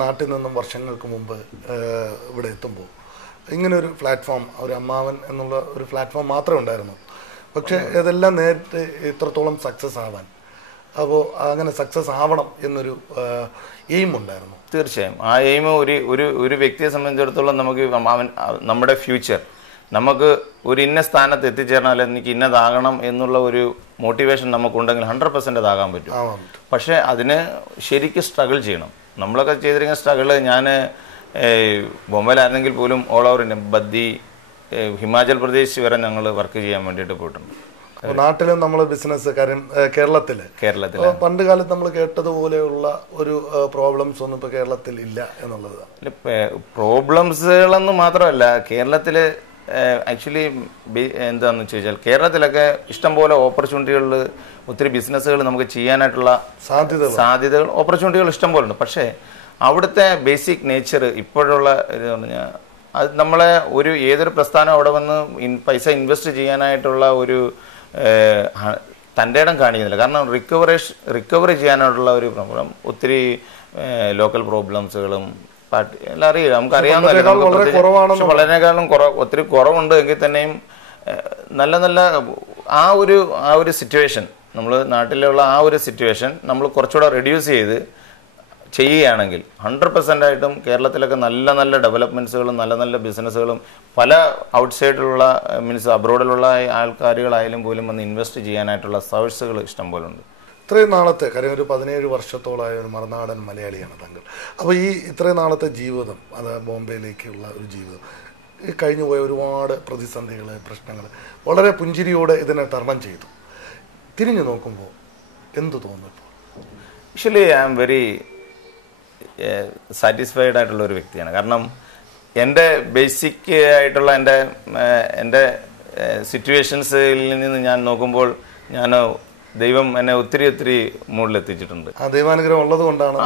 നാട്ടിൽ നിന്നും വർഷങ്ങൾക്ക് മുമ്പ് ഇവിടെ എത്തുമ്പോൾ ഇങ്ങനെ ഒരു പ്ലാറ്റ്ഫോം, ഒരു അമ്മാവൻ എന്നുള്ള ഒരു പ്ലാറ്റ്ഫോം മാത്രമേ ഉണ്ടായിരുന്നു. പക്ഷേ ഇതെല്ലാം നേരിട്ട് ഇത്രത്തോളം സക്സസ് ആവാൻ, അപ്പോൾ അങ്ങനെ സക്സസ് ആവണം എന്നൊരു എയിം ഉണ്ടായിരുന്നു. തീർച്ചയായും ആ എയിം ഒരു വ്യക്തിയെ സംബന്ധിച്ചിടത്തോളം നമുക്ക് നമ്മുടെ ഫ്യൂച്ചർ നമുക്ക് ഒരു ഇന്ന സ്ഥാനത്ത് എത്തിച്ചേരണം, അല്ലെങ്കിൽ എനിക്ക് ഇന്നതാകണം എന്നുള്ള ഒരു മോട്ടിവേഷൻ നമുക്കുണ്ടെങ്കിൽ 100% അതാകാൻ പറ്റും. പക്ഷേ അതിന് ശരിക്കും സ്ട്രഗിൾ ചെയ്യണം. നമ്മളൊക്കെ ചെയ്തിരിക്കുന്ന സ്ട്രഗിള്, ഞാൻ ബോംബെയിലായിരുന്നെങ്കിൽ പോലും all over India, Baddi, Himachal Pradesh വരെ ഞങ്ങൾ വർക്ക് ചെയ്യാൻ വേണ്ടിയിട്ട് പോയിട്ടുണ്ട്. നാട്ടിലും നമ്മൾ ബിസിനസ് കാര്യം കേരളത്തില് പണ്ട് കാലത്ത് നമ്മൾ കേട്ടതുപോലെയുള്ള ഒരു പ്രോബ്ലംസ് ഒന്നും ഇപ്പൊ കേരളത്തിൽ ഇല്ല എന്നുള്ളത്. പ്രോബ്ലംസുകളെന്ന് മാത്രമല്ല, കേരളത്തില് ആക്ച്വലി എന്താന്ന് ചോദിച്ചാൽ കേരളത്തിലൊക്കെ ഇഷ്ടംപോലെ ഓപ്പർച്യൂണിറ്റികൾ, ഒത്തിരി ബിസിനസ്സുകൾ നമുക്ക് ചെയ്യാനായിട്ടുള്ള സാധ്യതകൾ, ഓപ്പർച്യൂണിറ്റികൾ ഇഷ്ടംപോലെ ഉണ്ട്. പക്ഷേ അവിടുത്തെ ബേസിക് നേച്ചർ ഇപ്പോഴുള്ള ഇത് പറഞ്ഞാൽ അത് നമ്മളെ ഏതൊരു പ്രസ്ഥാനം അവിടെ വന്ന് പൈസ ഇൻവെസ്റ്റ് ചെയ്യാനായിട്ടുള്ള ഒരു തൻ്റെ ഇടം കാണിക്കുന്നില്ല. കാരണം റിക്കവറി ചെയ്യാനായിട്ടുള്ള ഒരു പ്രോബ്ലം, ഒത്തിരി ലോക്കൽ പ്രോബ്ലംസുകളും എല്ലാം അറിയാം, നമുക്കറിയാവുന്ന വളരെക്കാളും ഒത്തിരി കുറവുണ്ട്. എങ്കിൽ തന്നെയും നല്ല നല്ല ആ ഒരു സിറ്റുവേഷൻ, നമ്മൾ നാട്ടിലുള്ള ആ ഒരു സിറ്റുവേഷൻ നമ്മൾ കുറച്ചുകൂടെ റെഡ്യൂസ് ചെയ്ത് ചെയ്യുകയാണെങ്കിൽ 100% ആയിട്ടും കേരളത്തിലൊക്കെ നല്ല നല്ല ഡെവലപ്മെൻറ്റ്സുകളും നല്ല നല്ല ബിസിനസ്സുകളും പല ഔട്ട്സൈഡിലുള്ള മീൻസ് അബ്രോഡിലുള്ള ആൾക്കാരുകളായാലും പോലും വന്ന് ഇൻവെസ്റ്റ് ചെയ്യാനായിട്ടുള്ള സോഴ്സുകൾ ഇഷ്ടം പോലെ ഉണ്ട്. ഇത്രയും നാളത്തെ കാര്യം, ഒരു 17 വർഷത്തോളമായ ഒരു മറുനാടൻ മലയാളിയാണ് താങ്കൾ. അപ്പോൾ ഈ ഇത്രയും നാളത്തെ ജീവിതം, അത് ബോംബെയിലേക്കുള്ള ഒരു ജീവിതം, ഈ കഴിഞ്ഞു പോയ ഒരുപാട് പ്രതിസന്ധികൾ, പ്രശ്നങ്ങൾ വളരെ പുഞ്ചിരിയോടെ ഇതിനെ തരണം ചെയ്തു. തിരിഞ്ഞു നോക്കുമ്പോൾ എന്തു തോന്നുന്നു ഇപ്പോൾ? Actually I am very satisfied ആയിട്ടുള്ള ഒരു വ്യക്തിയാണ്. കാരണം എൻ്റെ ബേസിക് ആയിട്ടുള്ള എൻ്റെ സിറ്റുവേഷൻസിൽ നിന്ന് ഞാൻ നോക്കുമ്പോൾ ദൈവം എന്നെ ഒത്തിരി മുകളിലെത്തിച്ചിട്ടുണ്ട്. ദൈവാനുഗ്രഹം ഉള്ളത് കൊണ്ടാണ്,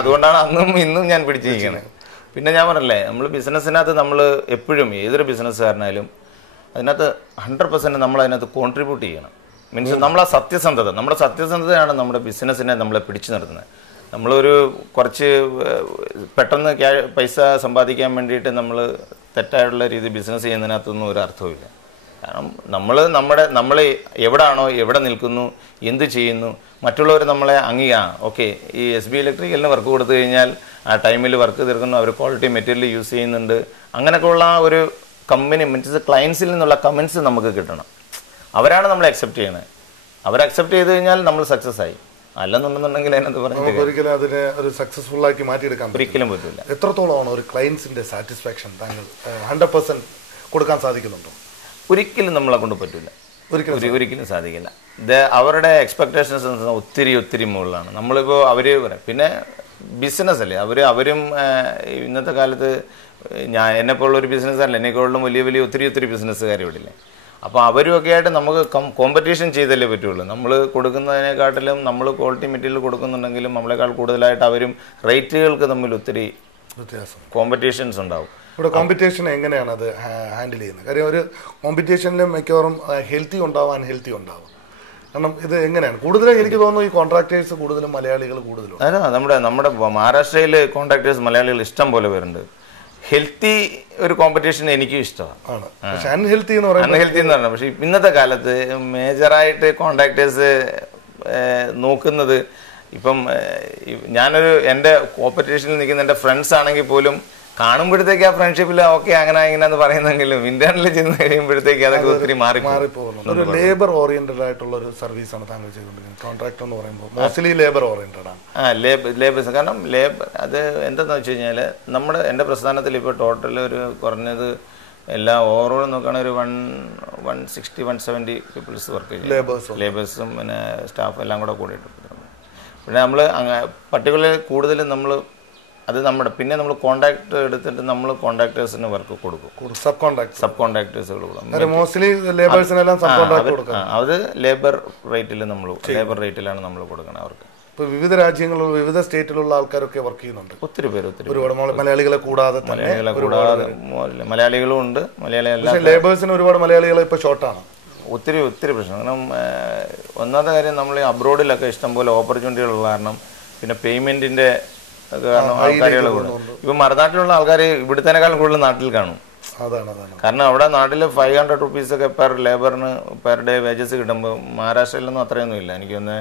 അതുകൊണ്ടാണ് അന്നും ഇന്നും ഞാൻ പിടിച്ചിരിക്കുന്നത്. പിന്നെ ഞാൻ പറഞ്ഞല്ലേ, നമ്മൾ ബിസിനസ്സിനകത്ത് നമ്മൾ എപ്പോഴും ഏതൊരു ബിസിനസ്സുകാരനായാലും അതിനകത്ത് 100% നമ്മൾ അതിനകത്ത് കോൺട്രിബ്യൂട്ട് ചെയ്യണം. മീൻസ് നമ്മുടെ സത്യസന്ധതയാണ് നമ്മുടെ ബിസിനസ്സിനെ നമ്മളെ പിടിച്ചു നിർത്തുന്നത്. നമ്മളൊരു കുറച്ച് പെട്ടെന്ന് പൈസ സമ്പാദിക്കാൻ വേണ്ടിയിട്ട് നമ്മൾ തെറ്റായിട്ടുള്ള രീതി ബിസിനസ് ചെയ്യുന്നതിനകത്തൊന്നും ഒരു അർത്ഥവുമില്ല. കാരണം നമ്മൾ എവിടെ നിൽക്കുന്നു, എന്ത് ചെയ്യുന്നു, മറ്റുള്ളവർ നമ്മളെ ഓക്കെ ഈ SB ഇലക്ട്രിക്കലിന് വർക്ക് കൊടുത്തു കഴിഞ്ഞാൽ ആ ടൈമിൽ വർക്ക് തീർക്കുന്നു, അവർ ക്വാളിറ്റി മെറ്റീരിയൽ യൂസ് ചെയ്യുന്നുണ്ട്, അങ്ങനെയൊക്കെയുള്ള ഒരു കമ്പനി മീൻസ് ക്ലയൻസിൽ നിന്നുള്ള കമൻസ് നമുക്ക് കിട്ടണം. അവരാണ് നമ്മളെ അക്സെപ്റ്റ് ചെയ്യണത്. അവർ അക്സെപ്റ്റ് ചെയ്ത് കഴിഞ്ഞാൽ നമ്മൾ സക്സസ് ആയി. അല്ലെന്നുണ്ടെന്നുണ്ടെങ്കിൽ അതിനകത്ത് പറഞ്ഞിട്ട് ഒരിക്കലും അതിനെ ഒരു സക്സസ്ഫുൾ ആക്കി മാറ്റിയെടുക്കാൻ ഒരിക്കലും പറ്റില്ല. എത്രത്തോളമാണ് ഒരു ക്ലയൻസിന്റെ സാറ്റിസ്ഫാക്ഷൻ താങ്കൾ 100% കൊടുക്കാൻ സാധിക്കുന്നുണ്ടോ? ഒരിക്കലും നമ്മളെ കൊണ്ട് പറ്റില്ല, ഒരിക്കലും സാധിക്കില്ല. അവരുടെ എക്സ്പെക്ടേഷൻസ് ഒത്തിരി മുകളിലാണ്. നമ്മളിപ്പോൾ പിന്നെ ബിസിനസ് അല്ലേ, അവരും ഇന്നത്തെ കാലത്ത് എന്നെപ്പോലുള്ള ഒരു ബിസിനസ്സല്ല, എന്നെക്കാളും വലിയ ഒത്തിരി ബിസിനസ്സുകാർ ഇവിടില്ലേ. അപ്പോൾ അവരുമൊക്കെ ആയിട്ട് നമുക്ക് കോമ്പറ്റീഷൻ ചെയ്തല്ലേ പറ്റുള്ളൂ. നമ്മൾ കൊടുക്കുന്നതിനെക്കാട്ടിലും നമ്മൾ ക്വാളിറ്റി മെറ്റീരിയൽ കൊടുക്കുന്നുണ്ടെങ്കിലും നമ്മളെക്കാൾ കൂടുതലായിട്ട് അവരും റേറ്റുകൾക്ക് തമ്മിൽ ഒത്തിരി കോമ്പറ്റീഷൻസ് ഉണ്ടാവും. ഇവിടെ കോമ്പറ്റീഷൻ എങ്ങനെയാണ് അത് ഹാൻഡിൽ ചെയ്യുന്നത്? കാര്യം ഒരു കോമ്പറ്റീഷനിലും മിക്കവാറും ഹെൽത്തി ഉണ്ടാവും, അൺഹെൽത്തി ഉണ്ടാവും. കാരണം ഇത് എങ്ങനെയാണ് കൂടുതലും എനിക്ക് തോന്നുന്നു ഈ കോൺട്രാക്ടേഴ്സ് കൂടുതലും മലയാളികൾ കൂടുതലും. അതെ, നമ്മുടെ മഹാരാഷ്ട്രയിൽ കോൺട്രാക്ടേഴ്സ് മലയാളികൾ ഇഷ്ടം പോലെ വരുന്നുണ്ട്. ഹെൽത്തി ഒരു കോമ്പറ്റീഷൻ എനിക്കും ഇഷ്ടമാണ്. അൺഹെൽത്തി എന്ന് പറയുന്നത് പക്ഷെ ഇന്നത്തെ കാലത്ത് മേജറായിട്ട് കോൺട്രാക്ടേഴ്സ് നോക്കുന്നത്, ഇപ്പം എൻ്റെ കോമ്പറ്റീഷനിൽ നിൽക്കുന്ന എൻ്റെ ഫ്രണ്ട്സ് ആണെങ്കിൽ പോലും കാണുമ്പോഴത്തേക്ക് ആ ഫ്രണ്ട്ഷിപ്പിൽ ഓക്കെ അങ്ങനെ ഇങ്ങനെന്ന് പറയുന്നെങ്കിലും ഇന്റേണലിൽ ചെന്ന് കഴിയുമ്പോഴത്തേക്ക് അതൊക്കെ ഒത്തിരി മാറിപ്പോകുന്നു. ഒരു ലേബർ ഓറിയന്റഡ് ആയിട്ടുള്ള ഒരു സർവീസാണ് താങ്കൾ ചെയ്തുകൊണ്ടിരിക്കുന്നത്. കോൺട്രാക്ടർ എന്ന് പറയുമ്പോൾ മോസ്റ്റ്ലി ലേബർ ഓറിയന്റഡ് ആണ്. ലേബേഴ്സ്, കാരണം അത് എന്താണെന്ന് വെച്ച് കഴിഞ്ഞാൽ എൻ്റെ പ്രസ്ഥാനത്തിൽ ഇപ്പോൾ ടോട്ടൽ ഒരു കുറഞ്ഞത് എല്ലാ ഓവറോൾ നോക്കുകയാണെങ്കിൽ ഒരു 160-170 പീപ്പിൾസ് വർക്ക് ചെയ്യും. ലേബേഴ്സും പിന്നെ സ്റ്റാഫ് എല്ലാം കൂടെ കൂടിയിട്ടുണ്ട്. പിന്നെ നമ്മൾ പർട്ടിക്കുലർ കൂടുതലും പിന്നെ നമ്മൾ കോൺട്രാക്ട് എടുത്തിട്ട് നമ്മൾ കോൺട്രാക്ടേഴ്സിന് വർക്ക് കൊടുക്കും. സബ് കോൺട്രാക്ടേഴ്സുകൾ അത് ലേബർ റേറ്റിലാണ് നമ്മൾ കൊടുക്കുന്നത് അവർക്ക്. വിവിധ രാജ്യങ്ങളിലുള്ള വിവിധ സ്റ്റേറ്റിലുള്ള ആൾക്കാരൊക്കെ വർക്ക് ചെയ്യുന്നുണ്ട്. ഒത്തിരി പേര് ഒരുപാട് മലയാളികളെ കൂടാതെ മലയാളികളും ഉണ്ട്. ലേബേഴ്സിന് ഒരുപാട് മലയാളികളെ ഇപ്പൊ ഷോർട്ടാണ്. ഒത്തിരി പ്രശ്നം. കാരണം ഒന്നാമത്തെ കാര്യം, നമ്മൾ അബ്രോഡിലൊക്കെ ഇഷ്ടംപോലെ ഓപ്പർച്യൂണിറ്റികളുള്ള കാരണം പിന്നെ പേയ്മെൻറ്റിൻ്റെ കാരണം ആൾക്കാരുകൾ കൂടും. ഇപ്പം മറുനാട്ടിലുള്ള ആൾക്കാർ ഇവിടുത്തേക്കാളും കൂടുതൽ നാട്ടിൽ കാണും. കാരണം അവിടെ നാട്ടിൽ 500 rupees പെർ ലേബറിന് പെർ ഡേ വേജസ് കിട്ടുമ്പോൾ മഹാരാഷ്ട്രയിലൊന്നും അത്രയൊന്നും ഇല്ല. എനിക്കൊന്ന്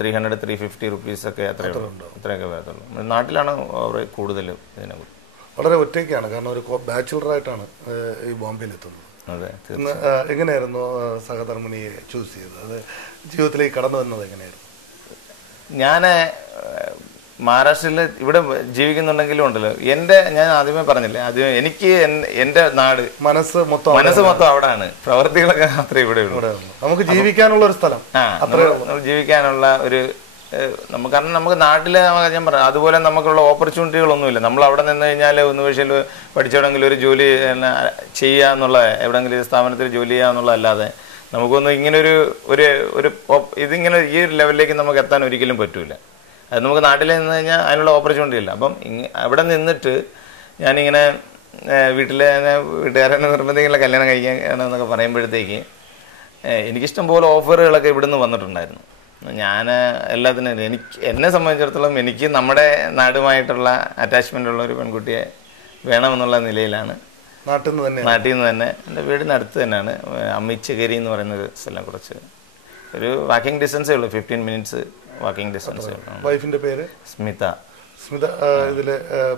300-350 rupees അത്രയൊക്കെ വരത്തുള്ളൂ. നാട്ടിലാണ് അവർ കൂടുതൽ ഇതിനെ കുറിച്ച്. വളരെ ഒറ്റയ്ക്കാണ്, കാരണം ഒരു ബാച്ചുലറായിട്ടാണ് ഈ ബോംബെയിൽ എത്തുന്നത്. അതെ. എങ്ങനെയായിരുന്നു സഹധർമ്മിണിയെ ചൂസ് ചെയ്തത്? അത് ജീവിതത്തിലേക്ക് കടന്നു വന്നത് എങ്ങനെയായിരുന്നു? ഞാൻ മഹാരാഷ്ട്രയിൽ ഇവിടെ ജീവിക്കുന്നുണ്ടെങ്കിലും ഉണ്ടല്ലോ, ഞാൻ ആദ്യമേ പറഞ്ഞില്ലേ, ആദ്യം എനിക്ക് എൻ്റെ നാട് മനസ്സ് മൊത്തം അവിടെയാണ്, പ്രവർത്തികളൊക്കെ മാത്രമേ ഇവിടെ ഉള്ളൂ. നമുക്ക് ജീവിക്കാനുള്ള ഒരു സ്ഥലം, ജീവിക്കാനുള്ള ഒരു കാരണം നമുക്ക് നാട്ടിൽ ഞാൻ പറഞ്ഞു അതുപോലെ നമുക്കുള്ള ഓപ്പർച്യൂണിറ്റികളൊന്നുമില്ല. നമ്മൾ അവിടെ നിന്ന് കഴിഞ്ഞാൽ ഒന്ന് പക്ഷേ പഠിച്ചെവിടെങ്കിലും ഒരു ജോലി ചെയ്യുക എന്നുള്ള, എവിടെയെങ്കിലും ഒരു സ്ഥാപനത്തിൽ ജോലി ചെയ്യുക എന്നുള്ളതല്ലാതെ നമുക്കൊന്നും ഇങ്ങനെ ഒരു ഇതിങ്ങനെ ഈ ഒരു ലെവലിലേക്ക് നമുക്ക് എത്താൻ ഒരിക്കലും പറ്റൂല. അത് നമുക്ക് നാട്ടിൽ നിന്ന് കഴിഞ്ഞാൽ അതിനുള്ള ഓപ്പർച്യൂണിറ്റി ഇല്ല. അപ്പം അവിടെ നിന്നിട്ട് ഞാനിങ്ങനെ വീട്ടുകാരെ നിർബന്ധിക്കുന്ന കല്യാണം കഴിക്കാനെന്നൊക്കെ പറയുമ്പോഴത്തേക്ക് എനിക്കിഷ്ടം പോലെ ഓഫറുകളൊക്കെ ഇവിടുന്ന് വന്നിട്ടുണ്ടായിരുന്നു. ഞാൻ എല്ലാത്തിനും എന്നെ സംബന്ധിച്ചിടത്തോളം എനിക്ക് നമ്മുടെ നാടുമായിട്ടുള്ള അറ്റാച്ച്മെൻ്റ് ഉള്ള ഒരു പെൺകുട്ടിയെ വേണമെന്നുള്ള നിലയിലാണ് നാട്ടിൽ നിന്ന് തന്നെ എൻ്റെ വീടിനടുത്ത് തന്നെയാണ് അമ്മിച്ചകരി എന്ന് പറയുന്നൊരു സ്ഥലം, കുറച്ച് ഒരു വാക്കിംഗ് ഡിസ്റ്റൻസേ ഉള്ളൂ, 15 minutes വാക്കിംഗ് ഡിസ്റ്റൻസേ ഉള്ളൂ. വൈഫിൻ്റെ പേര് സ്മിത. ഇതിൽ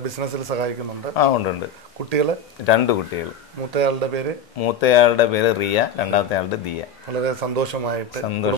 ബിസിനസ്സിൽ സഹായിക്കുന്നുണ്ട്. ഉണ്ട്. കുട്ടികൾ 2 കുട്ടികൾ. മൂത്തയാളുടെ പേര് റിയ, രണ്ടാമത്തെ ആളുടെ ദിയ. വളരെ സന്തോഷമായിട്ട്